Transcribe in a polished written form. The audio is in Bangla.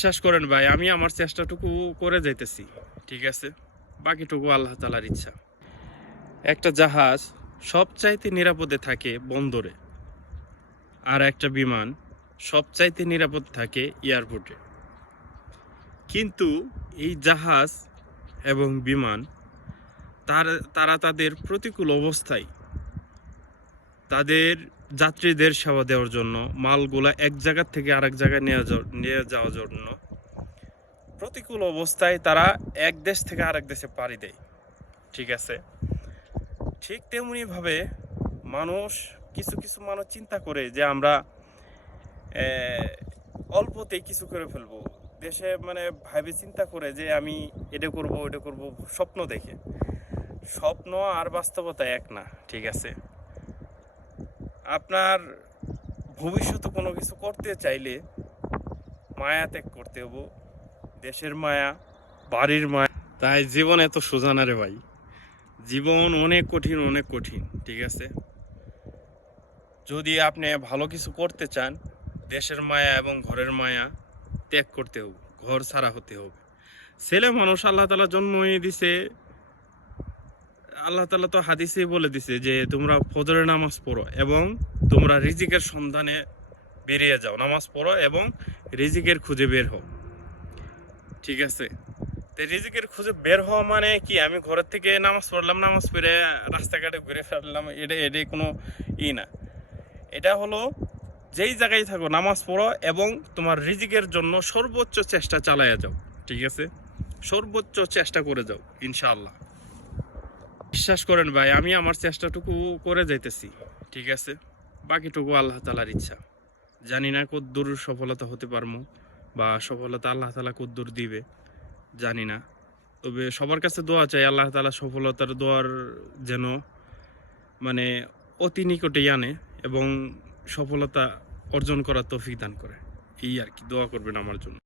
বিশ্বাস করেন ভাই, আমি আমার চেষ্টাটুকু করে যাইতেছি, ঠিক আছে, বাকিটুকু আল্লাহ তাআলার ইচ্ছা। একটা জাহাজ সবচাইতে নিরাপদে থাকে বন্দরে, আর একটা বিমান সবচাইতে নিরাপদ থাকে এয়ারপোর্টে। কিন্তু এই জাহাজ এবং বিমান তারা তাদের প্রতিকূল অবস্থায় তাদের যাত্রীদের সেবা দেওয়ার জন্য, মালগুলা এক জায়গা থেকে আরেক জায়গায় নিয়ে যাওয়ার জন্য প্রতিকূল অবস্থায় তারা এক দেশ থেকে আরেক দেশে পাড়ি দেয়, ঠিক আছে। ঠিক তেমনিভাবে কিছু কিছু মানুষ চিন্তা করে যে আমরা অল্পতেই কিছু করে ফেলবো, দেশে মানে ভাবে চিন্তা করে যে আমি এটা করব ওটা করব, স্বপ্ন দেখে। স্বপ্ন আর বাস্তবতা এক না, ঠিক আছে। আপনার ভবিষ্যতে কোনো কিছু করতে চাইলে মায়া ত্যাগ করতে হবো, দেশের মায়া, বাড়ির মায়া। তাই জীবন এত সোজা না রে ভাই, জীবন অনেক কঠিন, অনেক কঠিন, ঠিক আছে। যদি আপনি ভালো কিছু করতে চান, দেশের মায়া এবং ঘরের মায়া ত্যাগ করতে হবে, ঘর ছাড়া হতে হবে। ছেলে মানুষ আল্লাহ তাআলা জন্মই দিছে, আল্লাহ তাআলা তো হাদিসেই বলে দিছে যে তোমরা ফজরের নামাজ পড়ো এবং তোমরা রিজিকের সন্ধানে বেরিয়ে যাও, নামাজ পড়ো এবং রিজিকের খুঁজে বের হও, ঠিক আছে। তো রিজিকের খুঁজে বের হওয়া মানে কি, আমি ঘরের থেকে নামাজ পড়লাম, নামাজ পড়ে রাস্তাঘাটে ঘুরে ফেললাম, এটা কোনো না। এটা হলো যেই জায়গায় থাকো নামাজ পড়ো এবং তোমার রিজিকের জন্য সর্বোচ্চ চেষ্টা চালাইয়া যাও, ঠিক আছে, সর্বোচ্চ চেষ্টা করে যাও, ইনশাআল্লাহ। বিশ্বাস করেন ভাই, আমি আমার চেষ্টাটুকু করে যাইতেছি, ঠিক আছে, বাকিটুকু আল্লাহ তাআলার ইচ্ছা। জানি না কতদূর সফলতা হতে পারবো বা সফলতা আল্লাহ তাআলা কতদূর দিবে, জানি না। তবে সবার কাছে দোয়া চাই, আল্লাহ তাআলা সফলতার দোয়ার যেন মানে অতি নিকটেই আনে এবং সফলতা অর্জন করার তৌফিক দান করে। এই আর কি, দোয়া করবেন আমার জন্য।